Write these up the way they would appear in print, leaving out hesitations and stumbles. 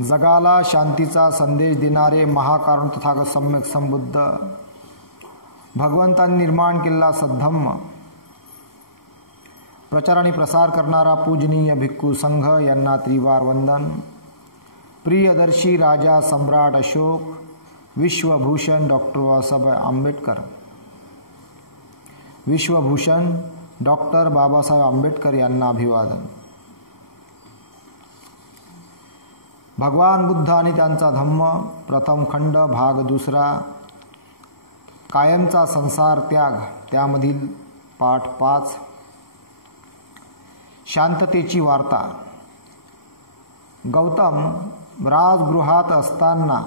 जगाला शांतीचा संदेश देणारे महाकारुण तथागत सम्यक संबुद्ध भगवंतांनी निर्माण केलेला सद्धम्म प्रचार आणि प्रसार करणारा पूजनीय भिक्खू संघ यांना त्रिवार वंदन। प्रियदर्शी राजा सम्राट अशोक, विश्वभूषण डॉक्टर बाबासाहेब आंबेडकर, विश्वभूषण डॉक्टर बाबासाहेब आंबेडकर यांना अभिवादन। भगवान बुद्ध आणि त्यांचा धम्म, प्रथम खंड, भाग दुसरा, कायमचा संसार त्याग, त्यामधील पाठ 5, शांततेची वार्ता। गौतम राजगृहात असताना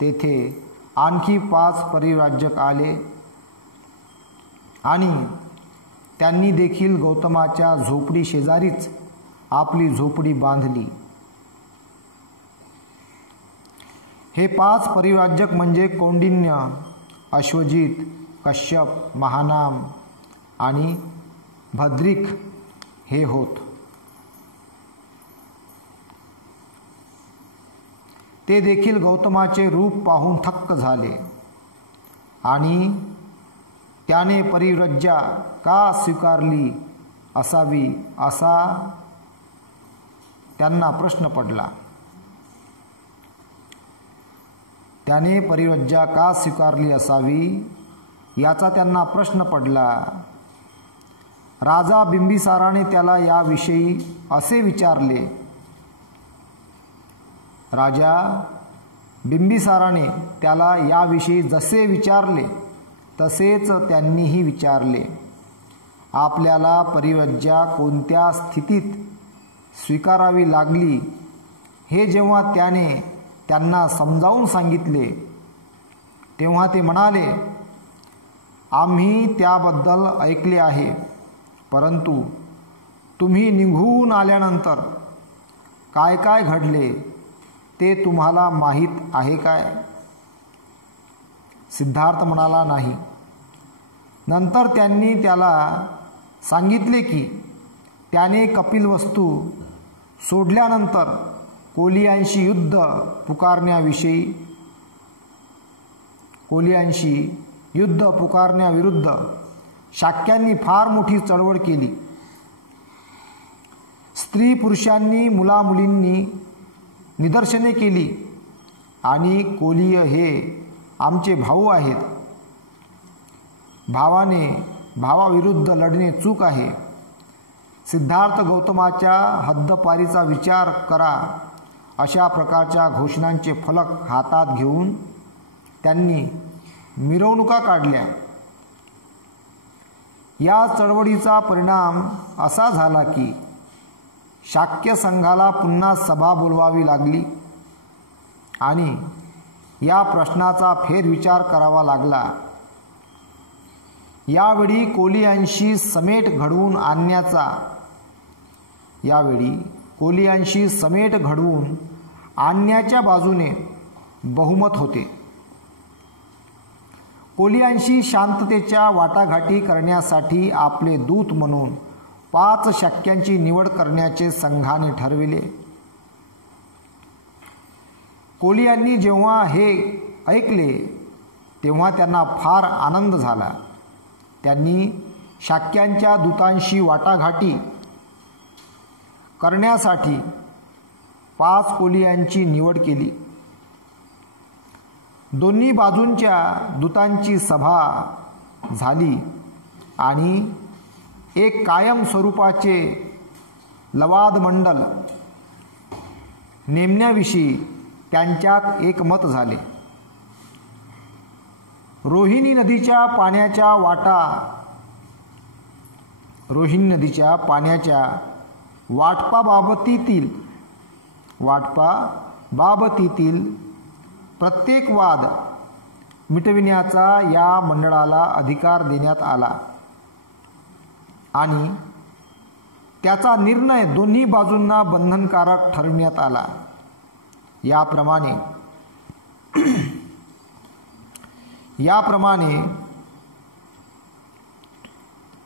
तेथे आणखी 5 परिव्राजक आले आणि त्यांनी देखील गौतमाच्या झोपडी शेजारीच आपली झोपडी बांधली। हे 5 परिव्राजक म्हणजे कौंडिन्य, अश्वजित, कश्यप, महानाम आणि भद्रिक हे होत। ते देखील गौतमाचे रूप पाहून थक्क झाले आणि त्याने परिव्रज्या का स्वीकारली असावी असा त्यांना प्रश्न पडला। त्याने परिव्रज्या का स्वीकारली असावी याचा त्यांना प्रश्न पडला। राजा बिंबिसाराने त्याला याविषयी असे विचारले। राजा बिंबिसाराने त्याला याविषयी जसे विचारले तसेच त्यांनीही विचारले। आपल्याला परिव्रज्या कोणत्या स्थितीत स्वीकारावी लागली हे जेव्हा त्याने त्यांना समजावून सांगितले तेव्हा ते म्हणाले, आम्ही त्याबद्दल ऐकले आहे, परंतु तुम्ही निघून आल्यानंतर काय काय घडले ते तुम्हाला माहीत आहे काय? सिद्धार्थ म्हणाला, नाही। नंतर त्यांनी त्याला सांगितले की त्याने कपिलवस्तू सोडल्यानंतर कोलियांशी युद्ध पुकारण्याविरुद्ध शाक्यांनी फार मोठी चळवळ केली। स्त्री पुरुषांनी मुलामुलींनी निदर्शने केली आणि कोलीय हे आमचे भाऊ आहेत, भावाने भावाविरुद्ध लढणे चूक आहे। सिद्धार्थ गौतमाच्या हद्दपारीचा विचार करा अशा प्रकारच्या घोषणांचे फलक हातात घेऊन त्यांनी मिरवणुका काढल्या। या चळवळीचा परिणाम असा झाला की शाक्य संघाला पुन्हा सभा बोलवावी लागली आणि या प्रश्नाचा फेरविचार करावा लागला। यावेळी कोलियांशी समेट घडवून आणण्याच्या बाजूने बहुमत होते। कोलियांशी शांततेच्या वाटाघाटी करण्यासाठी आपले दूत म्हणून 5 शाक्यांची निवड करण्याचे संघाने ठरविले। कोलियांनी जेव्हा हे ऐकले तेव्हा त्यांना फार आनंद झाला। त्यांनी शाक्यांच्या दूतांशी वाटाघाटी करण्यासाठी 5 कोलियांची निवड केली। दोन्ही बाजूंच्या दूतांची सभा झाली आणि एक कायम स्वरूपाचे लवाद मंडल नेमण्याविषयी त्यांच्यात एकमत झाले। रोहिणी नदीच्या पाण्याच्या वाटपाबाबतीतील प्रत्येक वाद मिटविण्याचा या मंडळाला अधिकार देण्यात आला आणि त्याचा निर्णय दोन्ही बाजूंना बंधनकारक ठरविण्यात आला। याप्रमाणे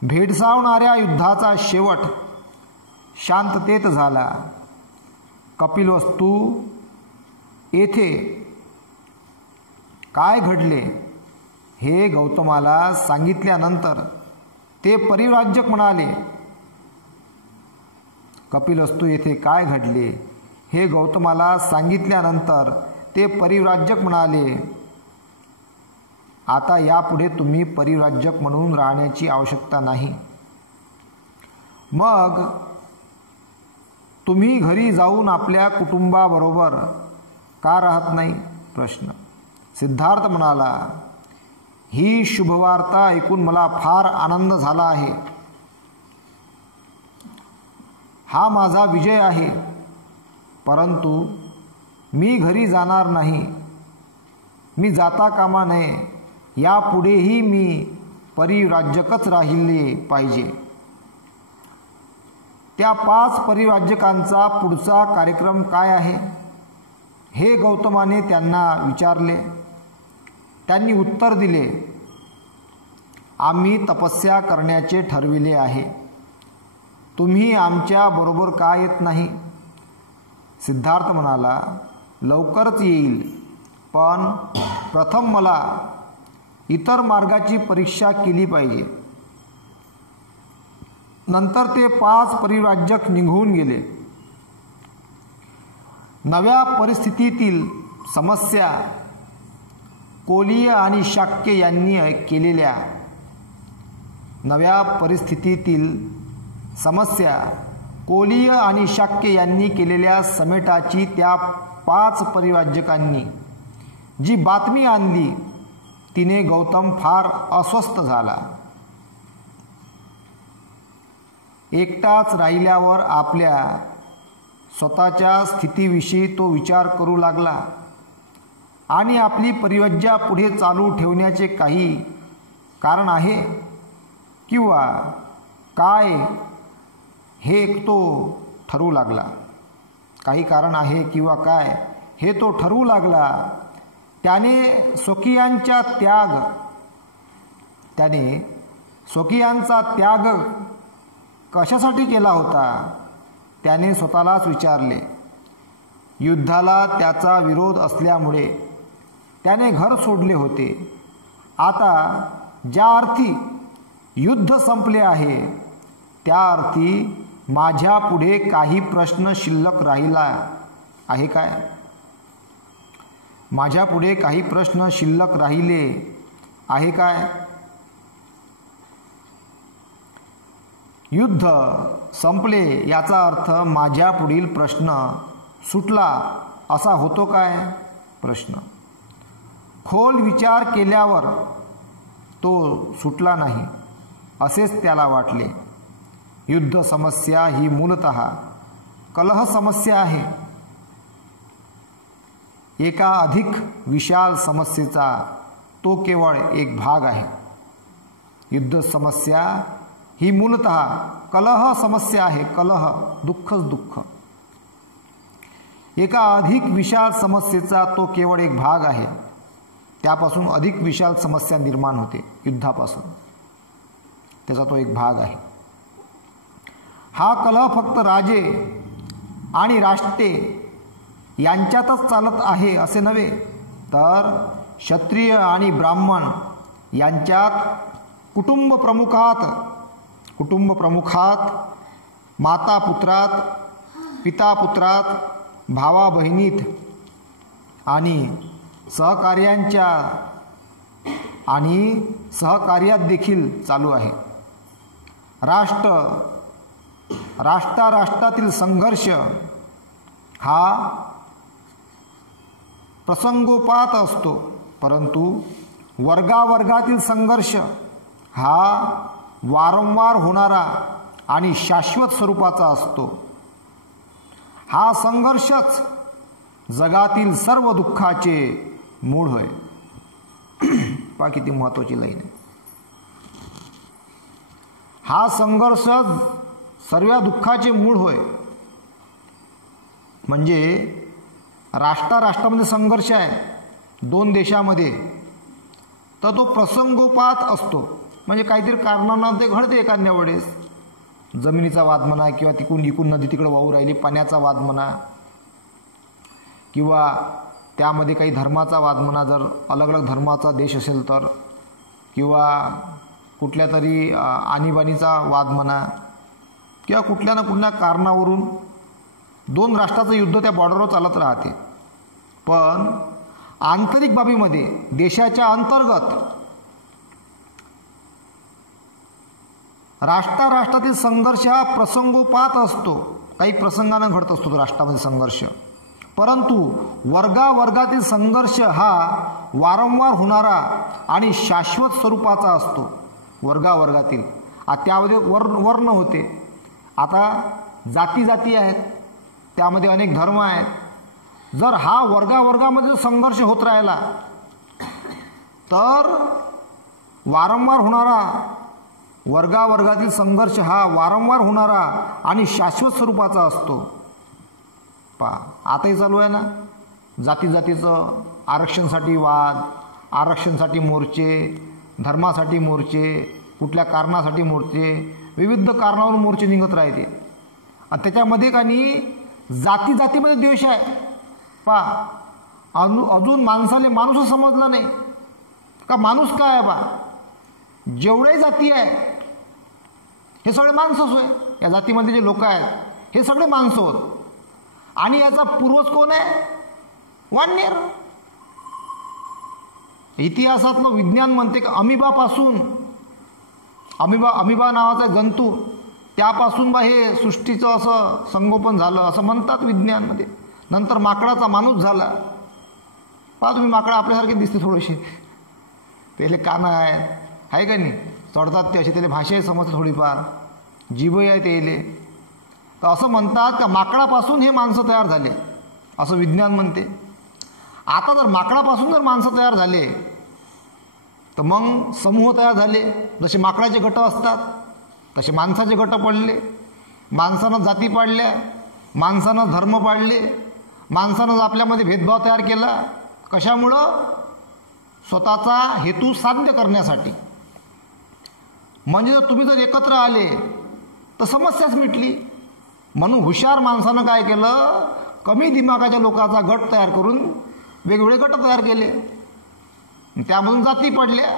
भेडसावणाऱ्या युद्धाचा शेवट शांततेत झाला। कपिलवस्तू येथे काय घडले हे गौतमाला सांगितल्यानंतर ते परिव्राजक म्हणाले, कपिलवस्तू येथे काय घडले हे गौतमाला सांगितल्यानंतर ते परिव्राजक म्हणाले, आता यापुढे तुम्ही परिव्राजक म्हणून राहण्याची आवश्यकता नाही. मग तुम्ही घरी जाऊन आपल्या कुटुंबाबरोबर का राहत नाही? प्रश्न. सिद्धार्थ म्हणाला, ही शुभवार्ता ऐकून मला फार आनंद झाला आहे. हा माझा विजय आहे. परंतु मी घरी जाणार नाही. मी जाता कामा नये. यापुढेही मी परिव्राजकच राहिले पाहिजे. त्या 5 परिव्राजकांचा पुढचा कार्यक्रम काय आहे हे गौतमाने त्यांना विचारले. त्यांनी उत्तर दिले, आम्ही तपस्या करण्याचे ठरविले आहे. तुम्ही आमच्या बरोबर का येत नाही? सिद्धार्थ म्हणाला, लवकरच येईल, पण प्रथम मला इतर मार्गाची परीक्षा केली पाहिजे. नंतर ते 5 परिव्राजक निघून गेले. नव्या परिस्थितीतील समस्या कोलीय आणि शाक्य यांनी केलेल्या नव्या परिस्थितीतील समस्या कोलीय आणि शाक्य यांनी केलेल्या समेटाची त्या 5 परिव्राजकांनी जी बातमी आणली तिने गौतम फार अस्वस्थ झाला. एकटाच राहिल्यावर आपल्या स्वतःच्या स्थितीविषयी तो विचार करू लागला आणि आपली परिव्राज्या पुढे चालू ठेवण्याचे काही कारण आहे किंवा काय हे तो ठरवू लागला. काही कारण आहे किंवा काय हे तो ठरवू लागला. त्याने स्वकीयांचा त्याग कशासाठी केला होता? त्याने स्वतःलाच विचारले. युद्धाला त्याचा विरोध असल्यामुळे त्याने घर सोडले होते. आता ज्या अर्थी युद्ध संपले आहे त्या अर्थी माझ्या पुढे काही प्रश्न शिल्लक राहिला आहे काय? माझ्या पुढे काही प्रश्न शिल्लक राहिले आहे काय? युद्ध संपले याचा अर्थ माझ्या पुढील प्रश्न सुटला असा होतो काय? प्रश्न. खोल विचार केल्यावर तो सुटला नाही असेच त्याला वाटले. युद्ध समस्या ही मूलतः कलह समस्या आहे. एका अधिक विशाल समस्येचा तो केवळ एक भाग आहे. युद्ध समस्या ही मूलतः कलह समस्या आहे. कलह, दुःखच दुःख. एका अधिक विशाल समस्येचा तो केवळ एक भाग आहे. त्यापासून अधिक विशाल समस्या निर्माण होते. युद्धापासून त्याचा तो एक भाग आहे. हा कलह फक्त राजे आणि राष्ट्रे यांच्यातच चालत आहे असे नव्हे, तर क्षत्रिय आणि ब्राह्मण यांच्यात, कुटुंब प्रमुखात, माता पुत्रात, पिता पुत्रात, भावा बहिणीत आणि सहकार्यात देखील चालू आहे. राष्ट्रातील संघर्ष हा प्रसंगोपात असतो, परंतु वर्गावर्गातील संघर्ष हा वारंवार होणारा आणि शाश्वत स्वरूपाचा असतो. हा संघर्षच जगातील सर्व दुःखाचे मूळ होय. पहा किती महत्त्वाची लाईन आहे. हा संघर्ष सर्व दुःखाचे मूळ होय. म्हणजे राष्ट्रामध्ये संघर्ष आहे 2 देशामध्ये, तर तो प्रसंगोपात असतो. म्हणजे काहीतरी कारणानं ते घडते. एखाद्या वेळेस जमिनीचा वाद म्हणा, किंवा तिकडून नदी तिकडे वाहू राहिली, पाण्याचा वाद म्हणा, किंवा त्यामध्ये काही धर्माचा वाद म्हणा, जर अलग अलग धर्माचा देश असेल तर, किंवा कुठल्या तरी आणीबाणीचा वाद म्हणा, किंवा कुठल्या ना कुठल्या कारणावरून दोन राष्ट्राचं युद्ध त्या बॉर्डरवर चालत राहते. पण आंतरिक बाबीमध्ये देशाच्या अंतर्गत राष्ट्रातील संघर्ष हा प्रसंगोपात असतो. काही प्रसंगानं घडत असतो तो राष्ट्रामध्ये संघर्ष, परंतु वर्गावर्गातील संघर्ष हा वारंवार होणारा आणि शाश्वत स्वरूपाचा असतो. वर्गावर्गातील त्यामध्ये वर्ण होते. आता जाती आहेत, त्यामध्ये अनेक धर्म आहेत. जर हा वर्गावर्गामध्ये संघर्ष होत राहिला तर वारंवार होणारा वर्गावर्गातील संघर्ष हा वारंवार होणारा आणि शाश्वत स्वरूपाचा असतो. पहा आताही चालू आहे ना, जातीचं आरक्षणासाठी वाद, आरक्षणासाठी मोर्चे, धर्मासाठी मोर्चे, कुठल्या कारणासाठी मोर्चे, विविध कारणावरून मोर्चे निघत राहते. आणि त्याच्यामध्ये काही जातीमध्ये द्वेष आहे. पहा अजून माणसाला माणूसच समजला नाही का. माणूस काय आहे बा, जेवढे जाती आहे हे सगळे माणसंच होय. या जातीमध्ये जे लोक आहेत हे सगळे माणसं होत. आणि याचा पूर्वज कोण आहे? वानर. इतिहासातलं विज्ञान म्हणते की अमिबापासून, अमिबा नावाचा जंतू, त्यापासून बा हे सृष्टीचं असं संगोपन झालं असं म्हणतात विज्ञानमध्ये. नंतर माकडाचा माणूस झाला. पहा तुम्ही, माकडं आपल्यासारखे दिसते थोडेसे, त्याले कानं आहे का नाही, चढतात ते असे, त्याला भाषाही समजते थोडीफार, जीभही आहे त्याले. तर असं म्हणतात का माकडापासून हे माणसं तयार झाले असं विज्ञान म्हणते. आता जर माकडापासून जर माणसं तयार झाले तर मग समूह तयार झाले. जसे माकडाचे गट असतात तसे माणसाचे गट पडले. माणसानं जाती पाडल्या, माणसानं धर्म पाडले, माणसानं आपल्यामध्ये भेदभाव तयार केला. कशामुळं? स्वतःचा हेतू साध्य करण्यासाठी. म्हणजे जर तुम्ही जर एकत्र आले तर समस्याच मिटली. म्हणून हुशार माणसानं काय केलं, कमी दिमागाच्या लोकांचा गट तयार करून वेगवेगळे गट तयार केले. त्यामधून जाती पडल्या,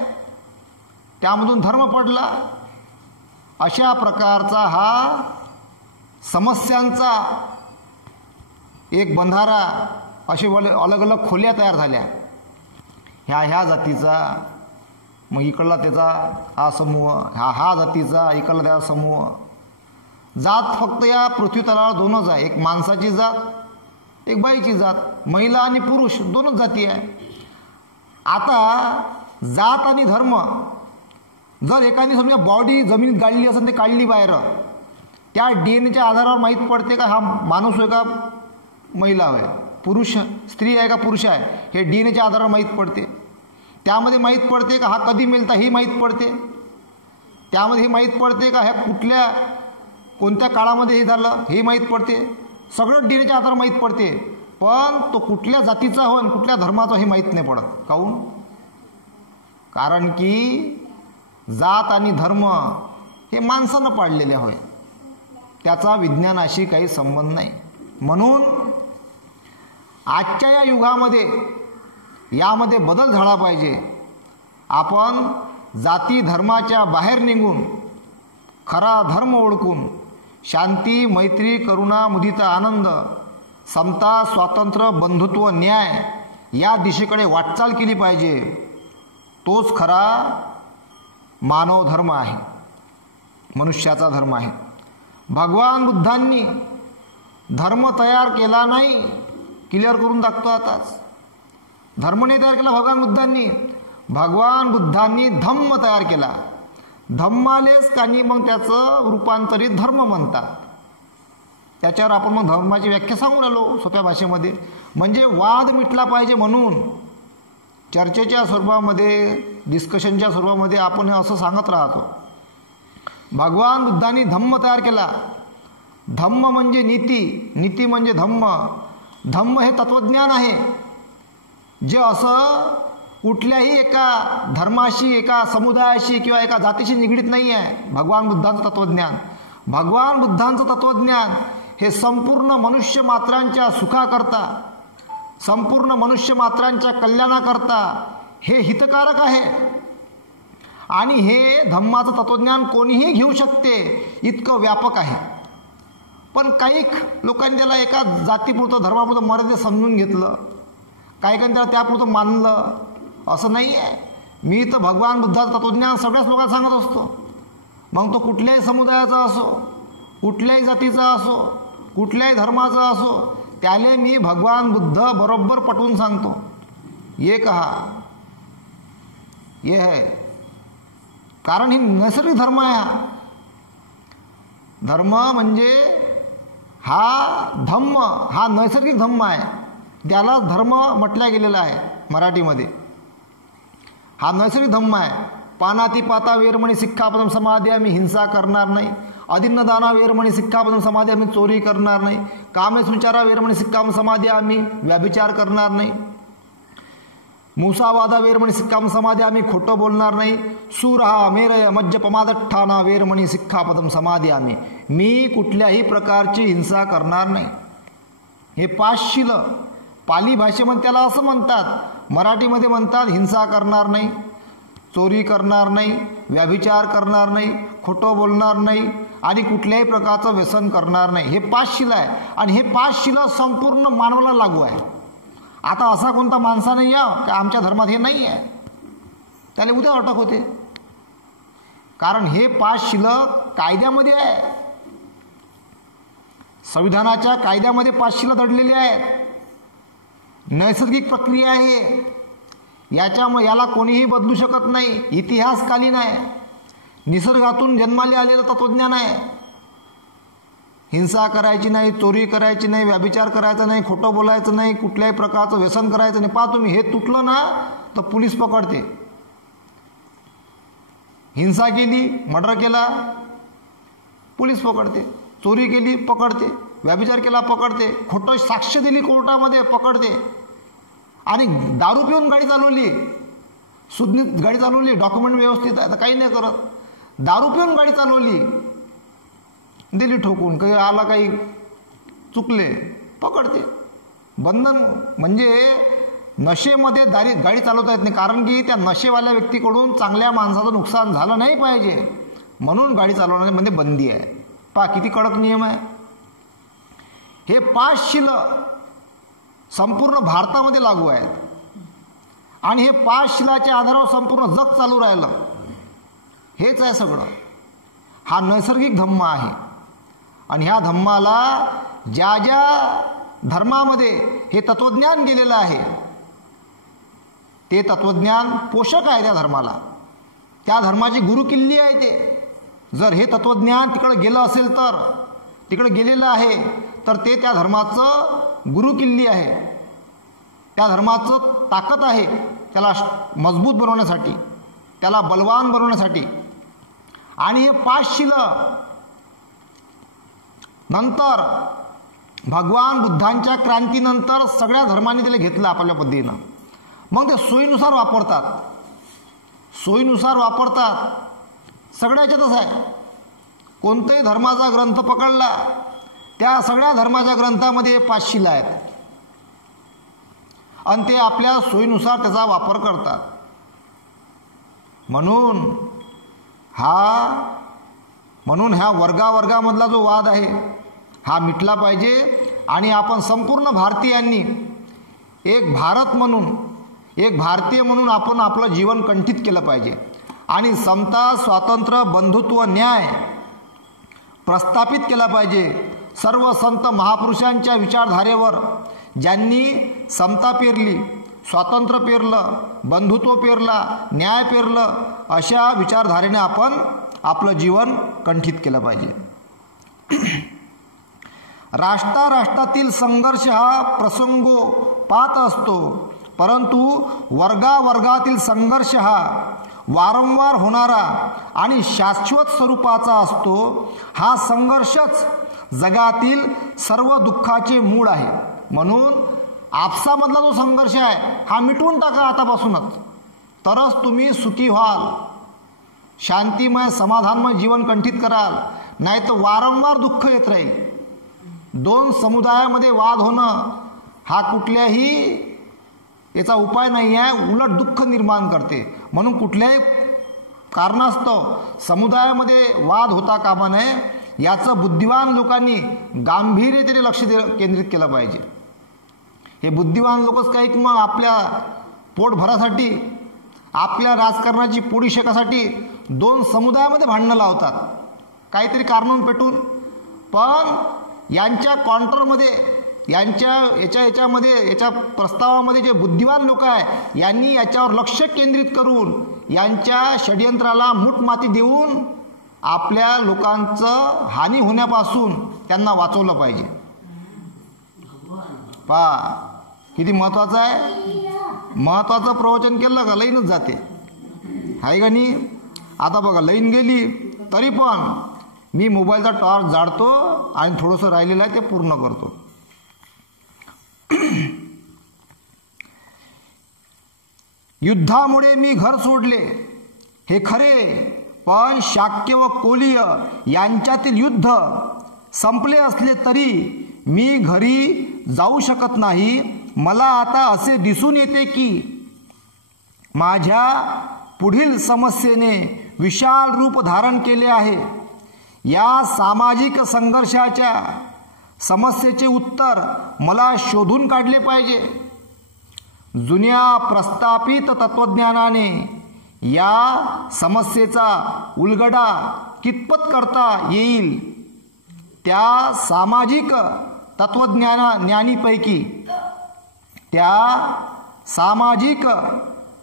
त्यामधून धर्म पडला. अशा प्रकारचा हा समस्यांचा एक बंधारा, असे अलग अलग खोल्या तयार झाल्या. ह्या जातीचा, मग इकडला त्याचा हा समूह, हा जातीचा, इकडला त्याचा समूह. जात फक्त या पृथ्वी तलावर दोनच आहे, एक माणसाची जात, एक बाईची जात. महिला आणि पुरुष दोनच जाती आहे. आता जात आणि धर्म, जर एकाने समजा बॉडी जमिनीत गाडली असेल ते काढली बाहेर, त्या डीएनएच्या आधारावर माहीत पडते का हा माणूस आहे का महिला आहे, पुरुष स्त्री आहे का पुरुष आहे, हे डीएनएच्या आधारावर माहीत पडते. त्यामध्ये माहीत पडते का हा कधी मेलता हे माहीत पडते. त्यामध्ये हे माहीत पडते का ह्या कोणत्या काळामध्ये हे झालं हे माहीत पडते. सगळं डीएनएच्या आधारावर माहीत पडते. पण तो कुठल्या जातीचा हो आणि कुठल्या धर्माचा हे माहीत नाही पडत. काहून? कारण की जात आणि धर्म हे माणसानं पाडलेले होय, त्याचा विज्ञानाशी काही संबंध नाही. म्हणून आजच्या या युगामध्ये यामध्ये बदल झाला पाहिजे. आपण जाती धर्माच्या बाहेर निघून खरा धर्म ओळखून शांती, मैत्री, करुणा, मुदिता, आनंद, समता, स्वातंत्र्य, बंधुत्व, न्याय या दिशेकडे वाटचाल केली पाहिजे. तोच खरा मानव धर्म आहे, मनुष्याचा धर्म आहे. भगवान बुद्धांनी धर्म तयार केला नाही, क्लिअर करून टाकतो आताच. धर्म नाही तयार केला भगवान बुद्धांनी. भगवान बुद्धांनी धम्म तयार केला. धम्मालेच काही मग त्याचं रूपांतरित धर्म म्हणतात. त्याच्यावर आपण मग धर्माची व्याख्या सांगून आलो सोप्या भाषेमध्ये. म्हणजे वाद मिटला पाहिजे म्हणून चर्चेच्या स्वरूपामध्ये, डिस्कशनच्या स्वरूपामध्ये आपण हे असं सांगत राहतो. भगवान बुद्धांनी धम्म तयार केला. धम्म म्हणजे नीती, नीती म्हणजे धम्म. धम्म हे तत्वज्ञान आहे, जे असं कुठल्याही एका धर्माशी, एका समुदायाशी किंवा एका जातीशी निगडीत नाही आहे. भगवान बुद्धांचं तत्वज्ञान, भगवान बुद्धांचं तत्वज्ञान हे संपूर्ण मनुष्य मात्रांच्या सुखाकरता, संपूर्ण मनुष्य मात्रांच्या कल्याणाकरता हे हितकारक आहे आणि हे धम्माचं तत्वज्ञान कोणीही घेऊ शकते इतकं व्यापक आहे. पण काही लोकांनी त्याला एका जातीपुरतं धर्मापुरतं मर्यादित समजून घेतलं, काही त्याला त्यापुरतं मानलं. असं नाही आहे. मी तर भगवान बुद्धाचं तत्वज्ञान सगळ्याच लोकांना सांगत असतो. मग तो कुठल्याही समुदायाचा असो, कुठल्याही जातीचा असो, कुठल्याही धर्माचा असो, त्याले मी भगवान बुद्ध बरोबर पटवून सांगतो. ये कहा ये है, कारण ही नैसर्गिक धर्म आहे. हा धर्म म्हणजे हा धम्म, हा नैसर्गिक धम्म आहे. त्याला धर्म म्हटल्या गेलेला आहे मराठीमध्ये. हा नैसर्गिक धम्म आहे. पानातिपाता वेरमणी सिक्खापदम समाधियामी, हिंसा करणार नाही. अदिन्नदाना वेरमणी सिक्खापदम समाधियामी, चोरी करणार नाही. कामेश विचारा वेरमणी सिक्खापदम समाधियामी, व्याभिचार करणार नाही. मुसावादा वेरमणी सिक्खापदम समाधियामी, खोटं बोलणार नाही. सुरहा मेरय मज्जपमादठ्ठाना वेरमणी सिक्खापदम समाधियामी, मी कुठल्याही प्रकारची हिंसा करणार नाही. हे 5 शील पाली भाषेमध्ये त्याला असं म्हणतात, मराठीमध्ये म्हणतात हिंसा करणार नाही, चोरी करणार नाही, व्याभिचार करणार नाही, खोटं बोलणार नाही आणि कुठल्याही प्रकारचं व्यसन करणार नाही. हे 5 शील आहे आणि हे 5 शील संपूर्ण मानवाला लागू आहे. आता असा कोणता माणसा नाही आहे की आमच्या धर्मात हे नाही आहे, त्याला उद्या अटक होते. कारण हे 5 शील कायद्यामध्ये आहे, संविधानाच्या कायद्यामध्ये 5 शील दडलेली आहेत. नैसर्गिक प्रक्रिया आहे, याला कोणीही बदलू शकत नाही. इतिहासकालीन आहे, निसर्गातून जन्माले आलेलं तत्वज्ञान आहे. हिंसा करायची नाही, चोरी करायची नाही, व्याभिचार करायचा नाही, खोटं बोलायचं नाही, कुठल्याही प्रकारचं व्यसन करायचं नाही. पहा तुम्ही, हे तुटलं ना तर पोलीस पकडते. हिंसा केली, मर्डर केला, पोलीस पकडते. चोरी केली, पकडते. व्याभिचार केला, पकडते. खोटं साक्ष दिली कोर्टामध्ये, पकडते. आणि दारू पिऊन गाडी चालवली, सुज्ञित गाडी चालवली, डॉक्युमेंट व्यवस्थित आहे तर काही नाही करत. दारू पिऊन गाडी चालवली, दिली ठोकून, काही आला काही चुकले, पकडते. बंधन म्हणजे नशेमध्ये गाडी चालवता येत नाही, कारण की त्या नशेवाल्या व्यक्तीकडून चांगल्या माणसाचं नुकसान झालं नाही पाहिजे म्हणून गाडी चालवण्यामध्ये बंदी आहे. पहा किती कडक नियम आहे. हे 5 शील संपूर्ण भारतामध्ये लागू आहेत आणि हे 5 शीलाच्या आधारावर संपूर्ण जग चालू राहिलं. हेच आहे सगळं. हा नैसर्गिक धम्म आहे आणि ह्या धम्माला ज्या ज्या धर्मामध्ये हे तत्वज्ञान गेलेलं आहे ते तत्वज्ञान पोषक आहे त्या धर्माला. त्या धर्माची गुरुकिल्ली आहे ते. जर हे तत्वज्ञान तिकडे गेलं असेल तर, तिकडे गेलेलं आहे तर ते त्या धर्माचं गुरुकिल्ली आहे. त्या धर्माचं ताकद आहे त्याला मजबूत बनवण्यासाठी, त्याला बलवान बनवण्यासाठी. आणि हे 5 शील नंतर भगवान बुद्धांच्या क्रांतीनंतर सगळ्या धर्मांनी त्याला घेतलं आपल्या पद्धतीनं. मग ते सोयीनुसार वापरतात, सोयीनुसार वापरतात. सगळ्याच्यातच आहे. कोणत्याही धर्माचा ग्रंथ पकडला, त्या सगळ्या धर्माच्या ग्रंथामध्ये 5 शील आहेत आणि ते आपल्या सोयीनुसार त्याचा वापर करतात. म्हणून ह्या वर्गामधला जो वाद आहे हा मिटला पाहिजे आणि आपण संपूर्ण भारतीयांनी एक भारतीय म्हणून आपण आपलं जीवन कंठित केलं पाहिजे आणि समता, स्वातंत्र्य, बंधुत्व, न्याय प्रस्थापित केला पाहिजे. सर्व संत महापुरुषांच्या विचारधारेवर ज्यांनी समता पेरली, स्वातंत्र्य पेरलं, बंधुत्व पेरला, न्याय पेरलं, अशा विचारधारेने आपण आपलं जीवन कंठित केलं पाहिजे. राष्ट्रातील संघर्ष हा प्रसंगोपात असतो, परंतु वर्गातील संघर्ष हा वारंवार होणारा आणि शाश्वत स्वरूपाचा असतो. हा संघर्षच जगातील सर्व दुःखाचे मूळ आहे. म्हणून आपसामधला जो संघर्ष आहे हा मिटवून टाका आतापासूनच, तरच तुम्ही सुखी व्हाल, शांतिमय समाधानमय जीवन कंठित कराल. नाही तर वारंवार दुःख येत राहील. 2 समुदायामध्ये वाद होणं हा कुठल्याही याचा उपाय नाही आहे, उलट दुःख निर्माण करते. म्हणून कुठल्याही कारणास्तव समुदायामध्ये वाद होता कामा नये, याचं बुद्धिवान लोकांनी गांभीर्यतेने लक्ष केंद्रित केलं पाहिजे. हे बुद्धिवान लोकच काही मग आपल्या पोटभरासाठी, आपल्या राजकारणाची पोळीशेकासाठी दोन समुदायामध्ये भांडणं लावतात, काहीतरी कारणून पेटून. पण यांच्या कॉन्ट्रमध्ये, याच्या प्रस्तावामध्ये जे बुद्धिवान लोक आहे, यांनी याच्यावर लक्ष केंद्रित करून यांच्या षडयंत्राला मूठमाती देऊन आपल्या लोकांचं हानी होण्यापासून त्यांना वाचवलं पाहिजे. पहा किती महत्वाचं आहे. महत्वाचं प्रवचन केलं का लाईनच जाते, आहे का नाही. आता बघा लाईन गेली तरी पण मी मोबाईलचा टॉर्च जाळतो आणि थोडंसं राहिलेलं आहे ते पूर्ण करतो. युद्धामुळे मी घर सोडले हे खरे, पण शाक्य व कोलीय यांच्यातील युद्ध संपले असले तरी मी घरी जाऊ शकत नाही. मला आता असे दिसून येते की माझ्या पुढील समस्येने विशाल रूप धारण केले आहे. या सामाजिक संघर्षाच्या समस्येचे उत्तर मला शोधून काढले पाहिजे. जुन्या प्रस्थापित तत्वज्ञानाने या समस्येचा उलगडा कितपत करता येईल, त्या सामाजिक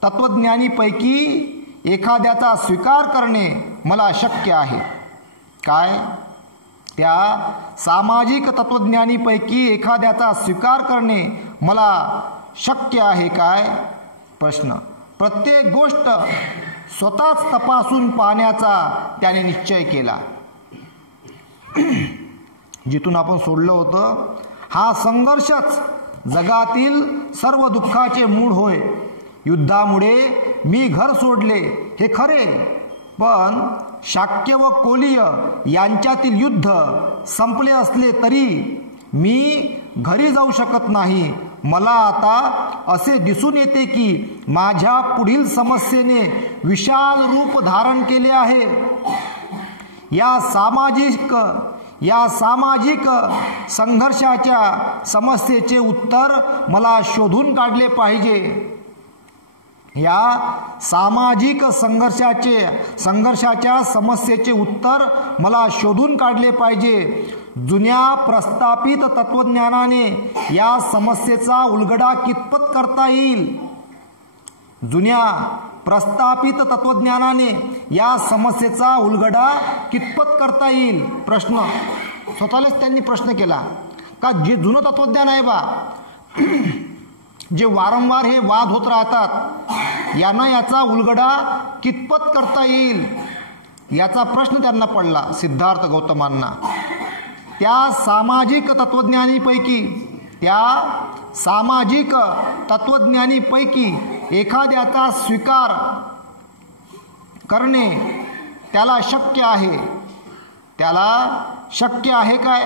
तत्वज्ञानीपैकी एखाद्याचा स्वीकार करणे मला शक्य आहे काय. त्या सामाजिक तत्वज्ञानीपैकी एखाद्याचा स्वीकार करणे मला शक्य आहे काय. प्रश्न. प्रत्येक गोष्ट स्वतःच तपासून पाहण्याचा त्याने निश्चय केला. जिथून आपण सोडलं होतं, हा संघर्षच जगातील सर्व दुःखाचे मूळ होय. युद्धामुळे मी घर सोडले हे खरे, पण शाक्य व कोलीय यांच्यातील युद्ध संपले असले तरी मी घरी जाऊ शकत नाही. मला आता असे दिसून येते की माझ्या पुढील समस्येने विशाल रूप धारण केले आहे. या सामाजिक संघर्षाच्या समस्येचे उत्तर मला शोधून काढले पाहिजे. या सामाजिक संघर्षाच्या समस्येचे उत्तर मला शोधून काढले पाहिजे. जुन्या प्रस्थापित तत्वज्ञानाने या समस्येचा उलगडा कितपत करता येईल. जुन्या प्रस्थापित तत्वज्ञानाने या समस्येचा उलगडा कितपत करता येईल. प्रश्न स्वतःलाच त्यांनी प्रश्न केला का जे जुनं तत्वज्ञान आहे बा, जे वारंवार हे वाद होत राहतात, यांना याचा उलगडा कितपत करता येईल याचा प्रश्न त्यांना पडला सिद्धार्थ गौतमांना. त्या सामाजिक तत्वज्ञानीपैकी एखाद्याचा स्वीकार करणे त्याला शक्य आहे काय.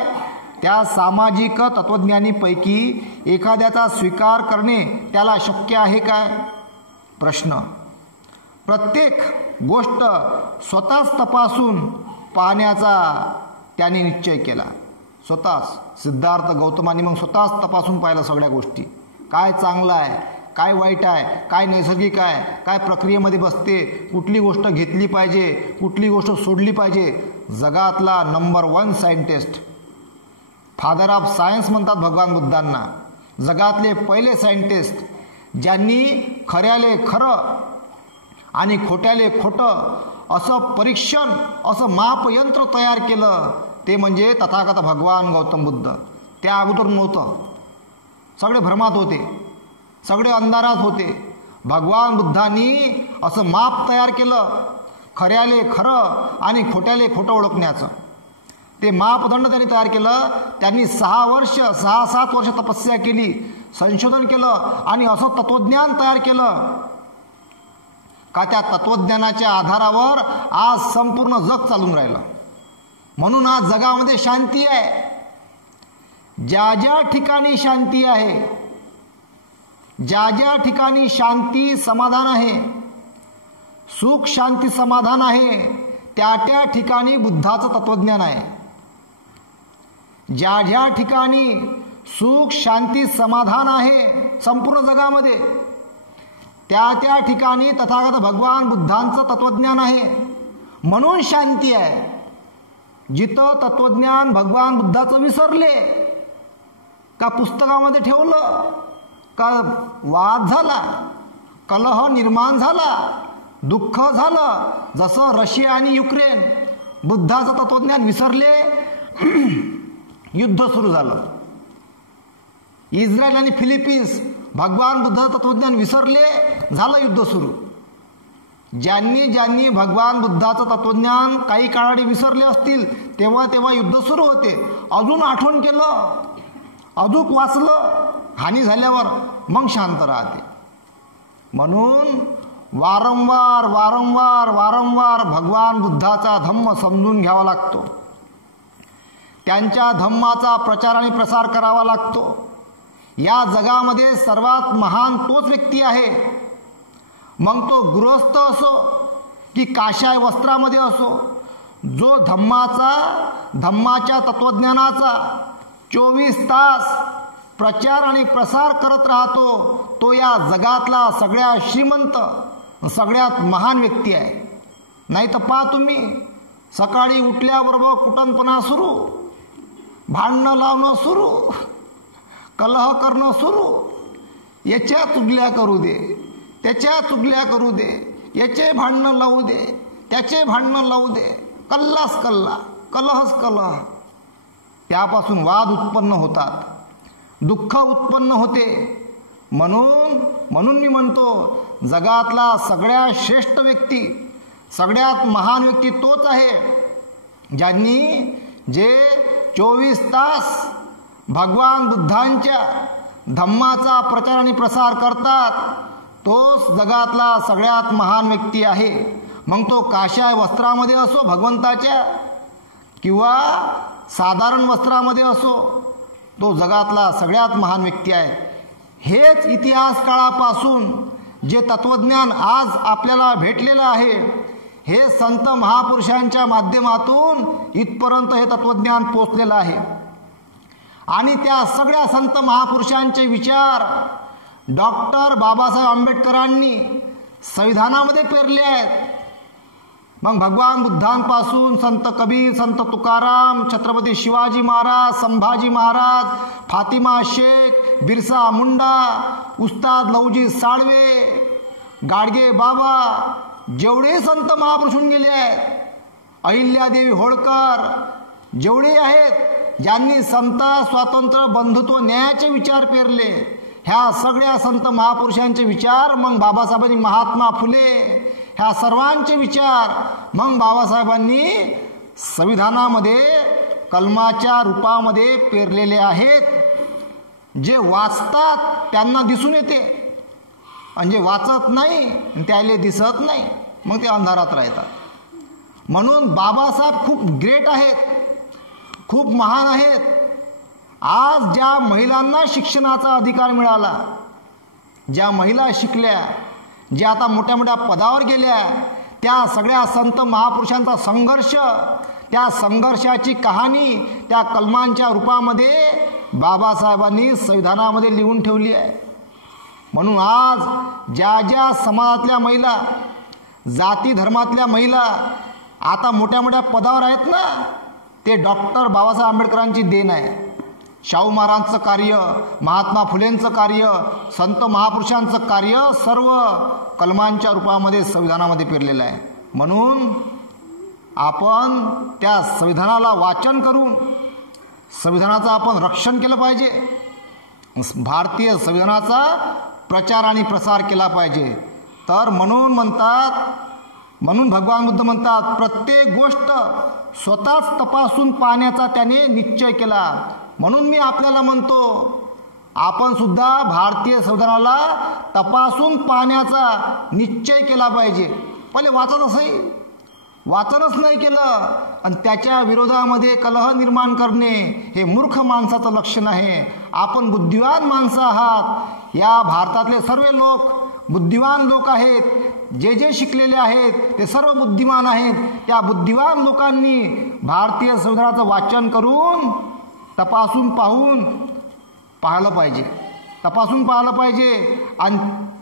त्या सामाजिक तत्वज्ञानीपैकी एखाद्याचा स्वीकार करणे त्याला शक्य आहे काय. प्रश्न. प्रत्येक गोष्ट स्वतःच तपासून पाहण्याचा त्याने निश्चय केला. स्वतःच सिद्धार्थ गौतमांनी मग स्वतःच तपासून पाहिलं सगळ्या गोष्टी. काय चांगलं आहे, काय वाईट आहे, काय नैसर्गिक आहे, काय प्रक्रियेमध्ये बसते, कुठली गोष्ट घेतली पाहिजे, कुठली गोष्ट सोडली पाहिजे. जगातला number 1 scientist, father of science म्हणतात भगवान बुद्धांना. जगातले पहिले सायंटिस्ट ज्यांनी खऱ्याले खरं आणि खोट्याले खोटं असं परीक्षण, असं मापयंत्र तयार केलं, ते म्हणजे तथागत भगवान गौतम बुद्ध. त्या अगोदर नव्हतं. सगळे भ्रमात होते, सगळे अंधारात होते. भगवान बुद्धांनी असं माप तयार केलं, खऱ्याले खरं आणि खोट्याले खोटं ओळखण्याचं. ते मापदंड त्यांनी तयार केलं. त्यांनी 6-7 वर्ष तपस्या केली, संशोधन केलं आणि असं तत्वज्ञान तयार केलं का त्या तत्वज्ञानाच्या आधारावर आज संपूर्ण जग चालून राहिलं. म्हणून आज जगामध्ये शांती आहे. ज्या ज्या ठिकाणी शांती आहे ज्या ज्या ठिकाणी शांती समाधान आहे, सुख शांती समाधान आहे, त्या त्या ठिकाणी बुद्धाचं तत्वज्ञान आहे. ज्या ज्या ठिकाणी सुख शांती समाधान आहे संपूर्ण जगामध्ये, त्या त्या ठिकाणी तथागत भगवान बुद्धांचं तत्वज्ञान आहे, म्हणून शांती आहे. जिथं तत्वज्ञान भगवान बुद्धाचं विसरले का पुस्तकामध्ये ठेवलं का वाद झाला, कलह निर्माण झाला, दुःख झालं. जसं रशिया आणि युक्रेन बुद्धाचं तत्वज्ञान विसरले, युद्ध सुरू झालं. इस्रायल आणि फिलिपिन्स भगवान बुद्धाचं तत्वज्ञान विसरले, झालं युद्ध सुरू. ज्यांनी ज्यांनी भगवान बुद्धाचं तत्वज्ञान काही काळासाठी विसरले असतील तेव्हा तेव्हा युद्ध सुरू होते. अजून आठवण केलं, अजून वाचलं, हानी झाल्यावर मग शांत राहते. म्हणून वारंवार वारंवार वारंवार भगवान बुद्धाचा धम्म समजून घ्यावा लागतो. त्यांच्या धम्माचा प्रचार आणि प्रसार करावा लागतो. या जगामध्ये सर्वात महान तोच व्यक्ती आहे. मग तो गृहस्थ असो की काशाय वस्त्रामध्ये असो, जो धम्माच्या तत्वज्ञानाचा 24 तास प्रचार आणि प्रसार करत राहतो, तो या जगातला सगळ्यात श्रीमंत, सगळ्यात महान व्यक्ती आहे. नाही तर पहा तुम्ही, सकाळी उठल्याबरोबर कुटणपणा सुरू, भांडणं लावणं सुरू, कलह करणं सुरू, याच्या चुगल्या करू दे, त्याच्या चुगल्या करू दे, याचे भांडणं लावू दे, त्याचे भांडणं लावू दे, कल्लास कल्ला, कलहच कलह. त्यापासून वाद उत्पन्न होतात, दुःख उत्पन्न होते. म्हणून मी म्हणतो, जगातला सगळ्यात श्रेष्ठ व्यक्ती, सगळ्यात महान व्यक्ती तोच आहे जे 24 तास भगवान बुद्धांच्या धम्माचा प्रचार आणि प्रसार करतात. तोच जगातला सगळ्यात महान व्यक्ती आहे. मग तो काशाय वस्त्रामध्ये असो भगवंताच्या, किंवा साधारण वस्त्रामध्ये असो, तो जगातला सगळ्यात महान व्यक्ती आहे. हेच इतिहास काळापासून जे तत्वज्ञान आज आपल्याला भेटलेलं आहे, हे संत महापुरुषांच्या माध्यमातून इथपर्यंत हे तत्वज्ञान पोचलेलं आहे. आणि त्या सगळ्या संत महापुरुषांचे विचार डॉक्टर बाबासाहेब आंबेडकरांनी संविधानामध्ये पेरले आहेत. मग भगवान बुद्धांपासून संत कबीर, संत तुकाराम, छत्रपती शिवाजी महाराज, संभाजी महाराज, फातिमा शेख, बिरसा मुंडा, उस्ताद लवजी साळवे, गाडगे बाबा, जेवढे संत महापुरुष होऊन गेले आहेत, अहिल्यादेवी होळकर, जेवढे आहेत ज्यांनी समता, स्वातंत्र्य, बंधुत्व, न्यायाचे विचार पेरले, ह्या सगळ्या संत महापुरुषांचे विचार, मग बाबासाहेबांनी, महात्मा फुले, ह्या सर्वांचे विचार मग बाबासाहेबांनी संविधानामध्ये कलमाच्या रूपामध्ये पेरलेले आहेत. जे वाचतात त्यांना दिसून येते, आणि जे वाचत नाही त्याले दिसत नाही, मग ते अंधारात राहतात. म्हणून बाबासाहेब खूप ग्रेट आहेत, खूप महान आहेत. आज ज्या महिलांना शिक्षणाचा अधिकार मिळाला, ज्या महिला शिकल्या, ज्या आता मोठ्या मोठ्या पदावर गेल्या, त्या सगळ्या संत महापुरुषांचा संघर्ष, त्या संघर्षाची कहाणी त्या कलमांच्या रूपामध्ये बाबासाहेबांनी संविधानामध्ये लिहून ठेवली आहे. म्हणून आज ज्या ज्या समाजातल्या महिला, जाती धर्मातल्या महिला आता मोठ्या मोठ्या पदावर आहेत ना, ते डॉक्टर बाबासाहेब आंबेडकरांची देण आहे. शाहू महाराजांचं कार्य, महात्मा फुलेंचं कार्य, संत महापुरुषांचं कार्य सर्व कलमांच्या रूपामध्ये संविधानामध्ये पेरलेलं आहे. म्हणून आपण त्या संविधानाला वाचन करून संविधानाचं आपण रक्षण केलं पाहिजे, भारतीय संविधानाचा प्रचार आणि प्रसार केला पाहिजे. तर म्हणून भगवान बुद्ध म्हणतात, प्रत्येक गोष्ट स्वतःच तपासून पाहण्याचा त्याने निश्चय केला. म्हणून मी आपल्याला म्हणतो, आपण सुद्धा भारतीय संविधानाला तपासून पाहण्याचा निश्चय केला पाहिजे. पहिले वाचत असेल, वाचनच नाही केलं आणि त्याच्या विरोधामध्ये कलह निर्माण करणे हे मूर्ख माणसाचं लक्षण आहे. आपण बुद्धिवान माणसं आहात. या भारतातले सर्व लोक बुद्धिवान लोक आहेत. जे शिकलेले आहेत ते सर्व बुद्धिमान आहेत. त्या बुद्धिवान लोकांनी भारतीय संविधानाचं वाचन करून तपासून पाहिलं पाहिजे आणि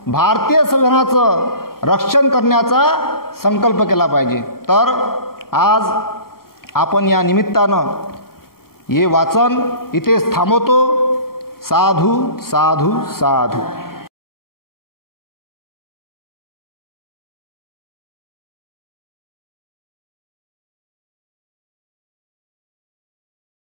भारतीय संविधानाचं रक्षण करण्याचा संकल्प केला पाहिजे. तर आज आपण या निमित्तानं हे वाचन इथेच थांबवतो. साधू साधू साधू.